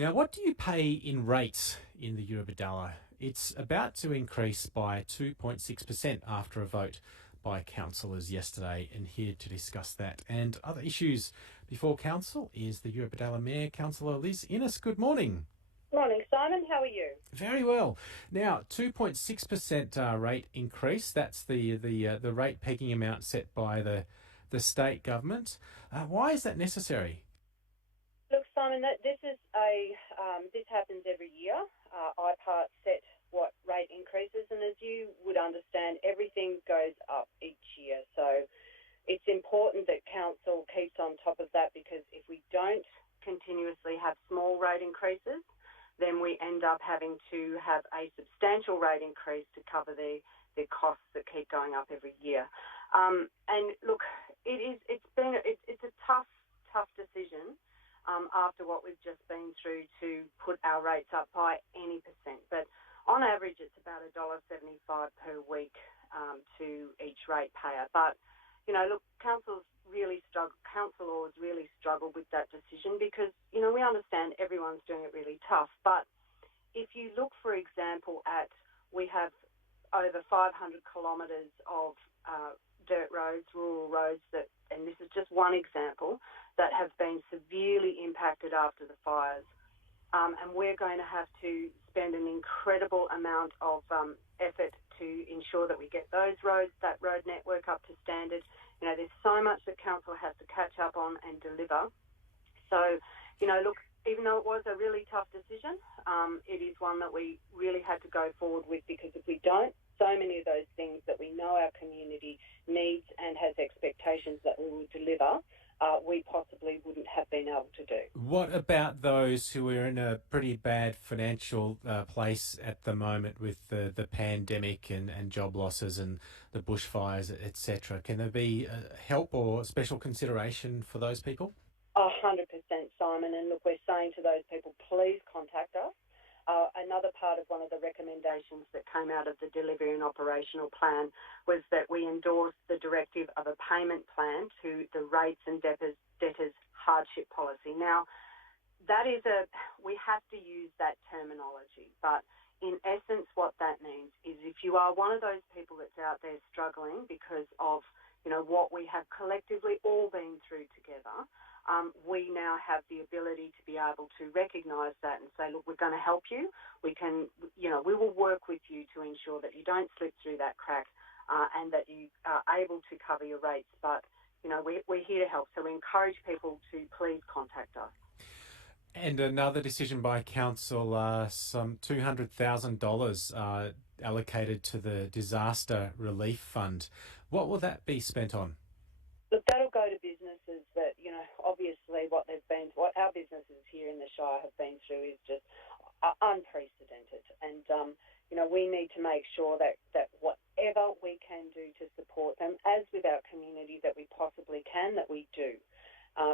Now, what do you pay in rates in the Eurobodalla? It's about to increase by 2.6% after a vote by councillors yesterday, and here to discuss that and other issues before council is the Eurobodalla Mayor, Councillor Liz Innes. Good morning. Morning, Simon. How are you? Very well. Now, 2.6% rate increase. That's the rate pegging amount set by the state government. Why is that necessary? Look, Simon, this happens every year. IPART set what rate increases, and as you would understand, everything goes up each year. So it's important that council keeps on top of that, because if we don't continuously have small rate increases, then we end up having to have a substantial rate increase to cover the costs that keep going up every year. And look, it's a tough decision after what we've just been through to put our rates up by any percent. But on average, it's about $1.75 per week to each ratepayer. But look, councillors really struggle with that decision because we understand everyone's doing it really tough. But if you look, for example, we have over 500 kilometres of dirt roads, rural roads and this is just one example, that have been severely impacted after the fires. And we're going to have to spend an incredible amount of effort to ensure that we get that road network up to standard. There's so much that council has to catch up on and deliver. So, look, even though it was a really tough decision, it is one that we really had to go forward with, because if we don't, so many of those things that we know our community needs and has expectations that we will deliver, we possibly wouldn't have been able to do. What about those who are in a pretty bad financial place at the moment with the pandemic and job losses and the bushfires, etc.? Can there be help or special consideration for those people? 100%, Simon. And look, we're saying to those people, please contact us. Another part of one of the recommendations that came out of the delivery and operational plan was that we endorsed the directive of a payment plan to the rates and debtors hardship policy. Now, we have to use that terminology, but in essence what that means is if you are one of those people that's out there struggling because of what we have collectively all been through together, we now have the ability to be able to recognise that and say, look, we're going to help you. We will work with you to ensure that you don't slip through that crack and that you are able to cover your rates. But, we're here to help. So we encourage people to please contact us. And another decision by council, some $200,000 allocated to the disaster relief fund. What will that be spent on? Look, that'll go to businesses that, obviously what our businesses here in the Shire have been through is just unprecedented. And, we need to make sure that whatever we can do to support them, as with our community that we possibly can, that we do.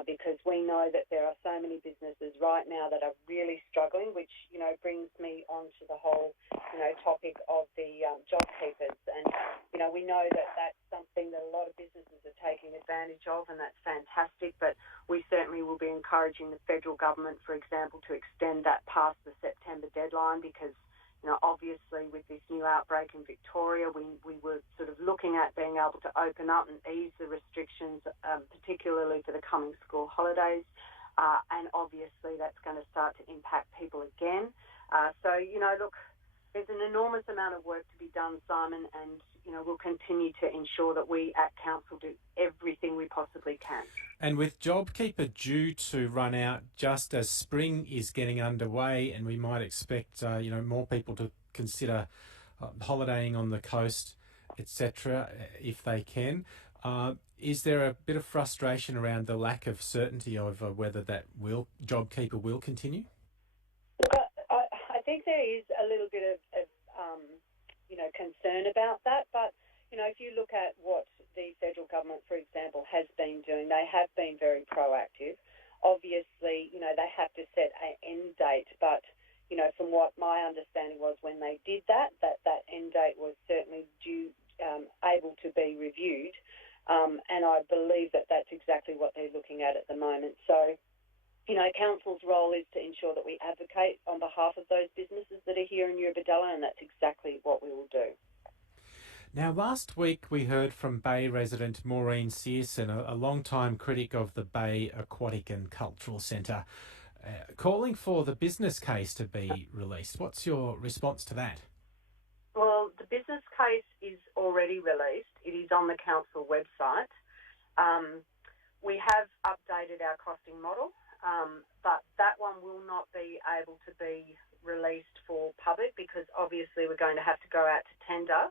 Because we know that there are so many businesses right now that are really struggling, which, brings me on to the whole, topic of the job keepers. And, we know that that's something that a lot of businesses are taking advantage of, and that's fantastic. But we certainly will be encouraging the federal government, for example, to extend that past the September deadline, because obviously with this new outbreak in Victoria, we were sort of looking at being able to open up and ease the restrictions, particularly for the coming school holidays. And obviously that's going to start to impact people again. So, look, there's an enormous amount of work to be done, Simon, and, we'll continue to ensure that we at council do everything we possibly can. And with JobKeeper due to run out just as spring is getting underway, and we might expect, more people to consider holidaying on the coast, etc., if they can, is there a bit of frustration around the lack of certainty over whether that JobKeeper will continue? Look, I think there is a little bit of concern about that, but if you look at what the federal government, for example, has been doing, they have been very proactive. Obviously, they have to set an end date, but from what my understanding was when they did that end date was certainly able to be reviewed, and I believe that that's exactly what they're looking at the moment. So Council's role is to ensure that we advocate on behalf of those businesses that are here in Eurobodalla, and that's exactly what we will do. Now, last week we heard from Bay resident Maureen Searson, a long-time critic of the Bay Aquatic and Cultural Centre, calling for the business case to be released. What's your response to that? Well, the business case is already released. It is on the council website. We have updated our costing model, but that one will not be able to be released for public because obviously we're going to have to go out to tender.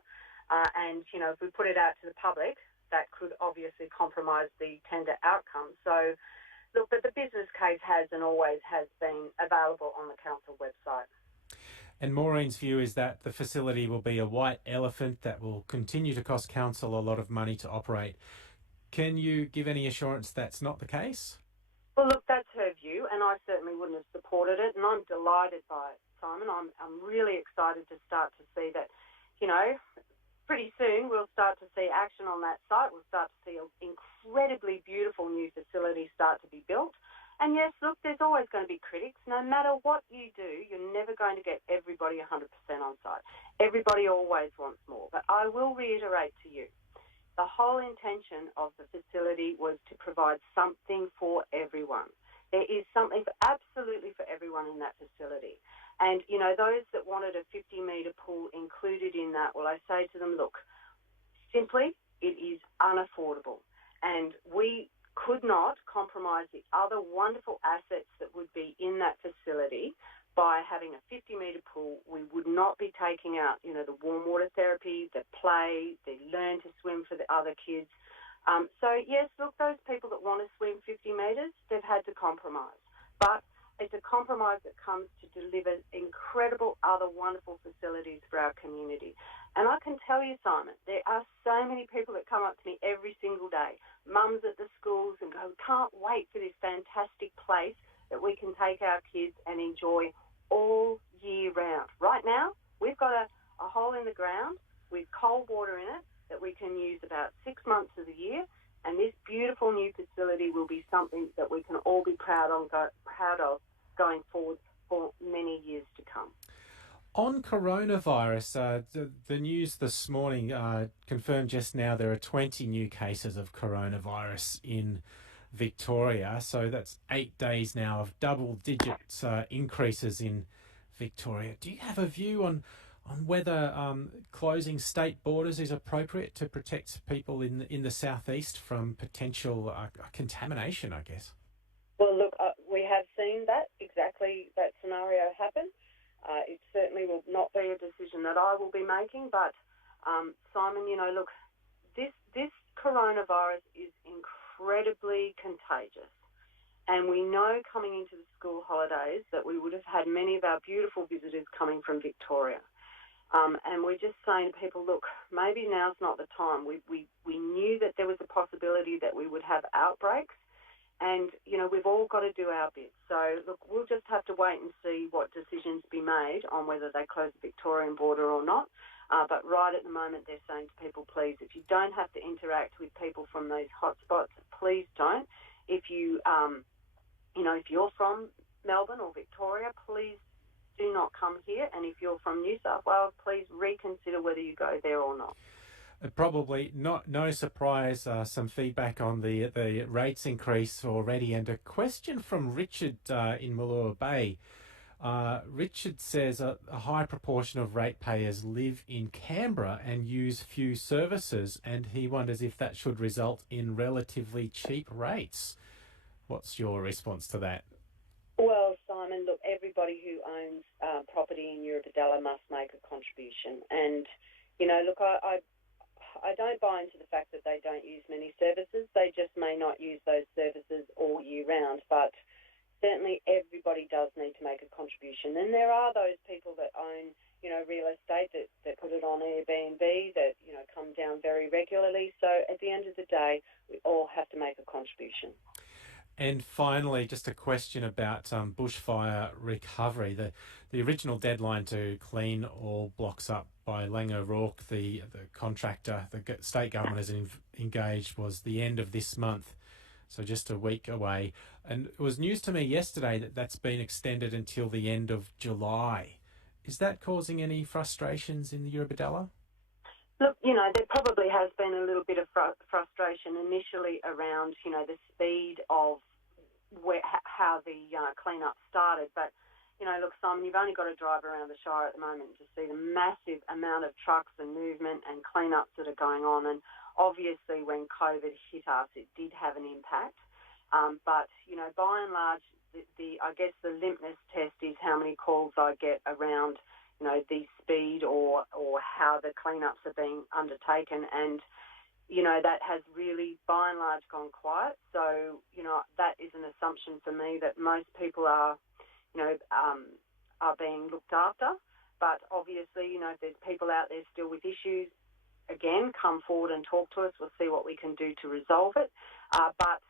And, if we put it out to the public, that could obviously compromise the tender outcome. So, look, but the business case has and always has been available on the council website. And Maureen's view is that the facility will be a white elephant that will continue to cost council a lot of money to operate. Can you give any assurance that's not the case? Well, look, that's her view, and I certainly wouldn't have supported it, and I'm delighted by it, Simon. I'm really excited to start to see that, pretty soon we'll start to see action on that site. We'll start to see an incredibly beautiful new facility start to be built. And yes, look, there's always going to be critics. No matter what you do, you're never going to get everybody 100% on site. Everybody always wants more. But I will reiterate to you, the whole intention of the facility was to provide something for everyone. There is something absolutely for everyone in that facility. And, those that wanted a 50-metre pool included in that, well, I say to them, look, simply, it is unaffordable. And we could not compromise the other wonderful assets that would be in that facility by having a 50-metre pool. We would not be taking out, the warm water therapy, the play, the learn to swim for the other kids. So, yes, look, those people that want to swim 50 metres, they've had to compromise. But it's a compromise that comes to deliver incredible other wonderful facilities for our community. And I can tell you, Simon, there are so many people that come up to me every single day, mums at the schools, and go, can't wait for this fantastic place that we can take our kids and enjoy all year round. Right now, we've got a hole in the ground with cold water in it that we can use about 6 months of the year, and this beautiful new facility will be something that we can all be proud of going forward for many years to come. On coronavirus, the news this morning confirmed just now there are 20 new cases of coronavirus in Victoria. So that's 8 days now of double-digit increases in Victoria. Do you have a view on whether closing state borders is appropriate to protect people in the Sth East from potential contamination, I guess? Well, look, we have seen exactly that scenario happen. It certainly will not be a decision that I will be making, but Simon, look, this coronavirus is incredibly contagious. And we know coming into the school holidays that we would have had many of our beautiful visitors coming from Victoria. And we're just saying to people, look, maybe now's not the time. We knew that there was a possibility that we would have outbreaks. And, we've all got to do our bit. So, look, we'll just have to wait and see what decisions be made on whether they close the Victorian border or not. But right at the moment, they're saying to people, please, if you don't have to interact with people from these hotspots, please don't. If you, if you're from Melbourne or Victoria, please do not come here. And if you're from New South Wales, please reconsider whether you go there or not. Probably no surprise, some feedback on the rates increase already, and a question from Richard in Malure Bay. Richard says a high proportion of ratepayers live in Canberra and use few services, and he wonders if that should result in relatively cheap rates. What's your response to that? Well, Simon, look, everybody who owns property in Eurobodalla must make a contribution. And, look, I don't buy into the fact that they don't use many services. They just may not use those services all year round. But certainly everybody does need to make a contribution. And there are those people that own, real estate that put it on Airbnb, that, come down very regularly. So at the end of the day, we all have to make a contribution. And finally, just a question about bushfire recovery. The original deadline to clean all blocks up by Lang O'Rourke, the contractor the state government has engaged, was the end of this month. so just a week away. And it was news to me yesterday that that's been extended until the end of July. Is that causing any frustrations in the Eurobodalla? Look, there probably has been a little bit of frustration initially around, the speed of how the clean-up started. But, look, Simon, you've only got to drive around the Shire at the moment to see the massive amount of trucks and movement and clean-ups that are going on. And obviously when COVID hit us, it did have an impact. But, by and large, I guess the limpness test is how many calls I get around the speed or how the cleanups are being undertaken. And, that has really, by and large, gone quiet. So, that is an assumption for me that most people are being looked after. But obviously, if there's people out there still with issues, again, come forward and talk to us. We'll see what we can do to resolve it. But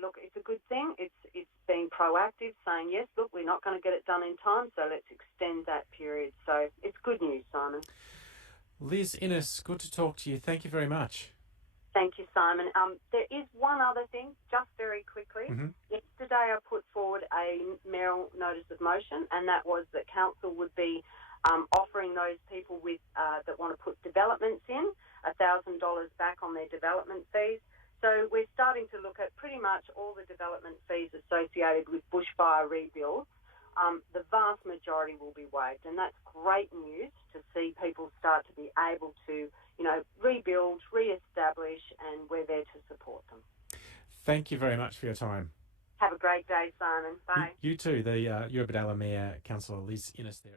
look, it's a good thing. It's being proactive, saying, yes, look, we're not going to get it done in time, so let's extend that period. So it's good news, Simon. Liz Innes, good to talk to you. Thank you very much. Thank you, Simon. There is one other thing, just very quickly. Mm-hmm. Yesterday I put forward a mayoral notice of motion, and that was that council would be offering those people with that want to put developments in $1,000 back on their development fees. So we're starting to look at pretty much all the development fees associated with bushfire rebuilds. The vast majority will be waived, and that's great news to see people start to be able to, rebuild, re-establish, and we're there to support them. Thank you very much for your time. Have a great day, Simon. Bye. You too, the Eurobodalla Mayor, Councillor Liz Innes there.